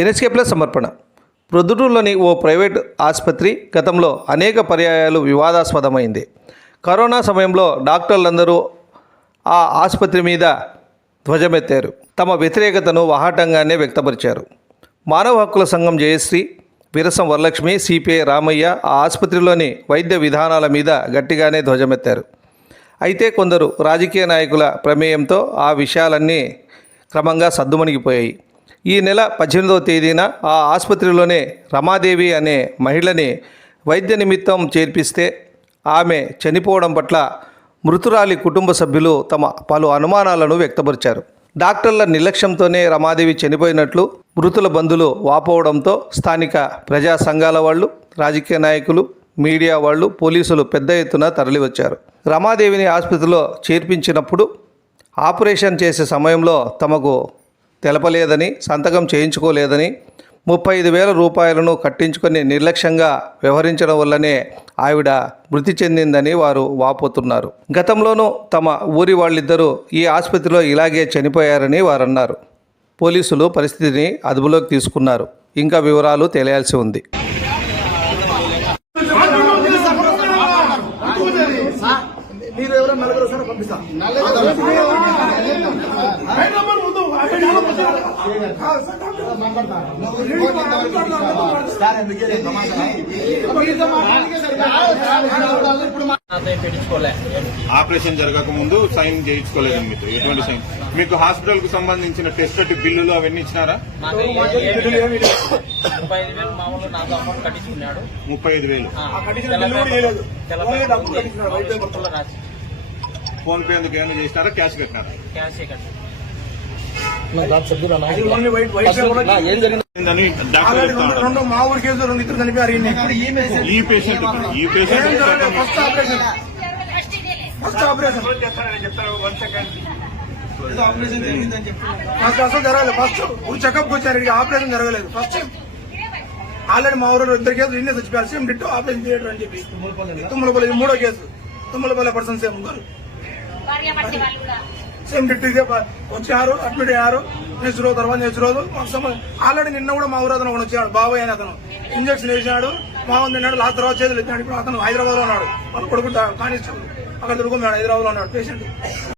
NSK plus సమర్పణ. ప్రొద్దుటూరులోని ఓ private ఆసుపత్రి గతంలో అనేక పర్యాయాలు వివాదాస్పదమైంది. కరోనా సమయంలో డాక్టర్లందరూ ఆ ఆసుపత్రి మీద ధ్వజమెత్తారు. తమ వ్యతిరేకతను వాహటంగానే వ్యక్తపరిచారు. మానవ హక్కుల సంఘం జయశ్రీ విరసం వరలక్ష్మి సిపిఐ రామయ్య ఆ ఆసుపత్రిలోని వైద్య విధానాల మీద గట్టిగానే ధ్వజమెత్తారు. అయితే కొందరు రాజకీయ నాయకుల ప్రమేయంతో ఆ విషయాలన్నీ క్రమంగా సద్దుమణిగిపోయాయి. ఈ నెల పద్దెనిమిదవ తేదీన ఆ ఆసుపత్రిలోనే రమాదేవి అనే మహిళని వైద్య నిమిత్తం చేర్పిస్తే ఆమె చనిపోవడం పట్ల మృతురాలి కుటుంబ సభ్యులు తమ పలు అనుమానాలను వ్యక్తపరిచారు. డాక్టర్ల నిర్లక్ష్యంతోనే రమాదేవి చనిపోయినట్లు మృతుల బంధువులు వాపోవడంతో స్థానిక ప్రజా సంఘాల వాళ్ళు రాజకీయ నాయకులు మీడియా వాళ్ళు పోలీసులు పెద్ద ఎత్తున తరలివచ్చారు. రమాదేవిని ఆసుపత్రిలో చేర్పించినప్పుడు ఆపరేషన్ చేసే సమయంలో తమకు తెలపలేదని సంతకం చేయించుకోలేదని ముప్పై ఐదు వేల రూపాయలను కట్టించుకొని నిర్లక్ష్యంగా వ్యవహరించడం వల్లనే ఆవిడ మృతి చెందిందని వారు వాపోతున్నారు గతంలోనూ తమ ఊరి వాళ్ళిద్దరూ ఈ ఆసుపత్రిలో ఇలాగే చనిపోయారని వారు అన్నారు పోలీసులు పరిస్థితిని అదుపులోకి తీసుకున్నారు ఇంకా వివరాలు తెలియాల్సి ఉంది మీరు నలుగురు ఆపరేషన్ జరగక ముందు సైన్ చేయించుకోలేదు మీతో ఎటువంటి సైన్? మీకు హాస్పిటల్కు సంబంధించిన టెస్ట్ బిల్లులు అవన్నీ ఇచ్చినారా? ముప్పై ఐదు వేలు ఫోన్ పే ఎందుకు ఏమైనా చేసినారా? క్యాష్ కట్టినారా? క్యాష్ కట్టి రెండు మా ఊరి కేసు రెండు ఇద్దరు చనిపోయారు ఈయన. ఈ పేషెంట్ ఈ ఏం పేషెంట్ జరగలేదు first operation first operation first అసలు జరగలేదు ఫస్ట్ ఊరు చెకప్ వచ్చారు ఇక ఆపరేషన్ జరగలేదు. ఫస్ట్ ఆల్రెడీ మా ఊరు ఇద్దరు కేసులు ఇన్నే చచ్చిపోయారు. సేమ్ డిట్టో ఆపరేషన్ థియేటర్ అని చెప్పి. తుమ్మలపల్లి ఇది మూడో కేసు. తుమ్మలపల్లి పర్సన్ సేమ్ ముగ్గురు సేమ్ డిట్ వచ్చారు అడ్మిట్ అయ్యారు నెక్స్ట్ రోజు తర్వాత నెక్స్ట్ రోజు ఆల్రెడీ నిన్న కూడా మా ఊరు అతను వచ్చాడు బాబాయ్ అని అతను. ఇంజక్షన్ వేసాడు మా ఉంది తిన్నాడు లాస్ట్ తర్వాత చేతులు ఎత్తాడు ఇప్పుడు అతను హైదరాబాద్లో ఉన్నాడు. మన కొడుకు కానిస్టేబుల్. అక్కడ తిరుగుతున్నాడు హైదరాబాద్లో ఉన్నాడు. పేషెంట్.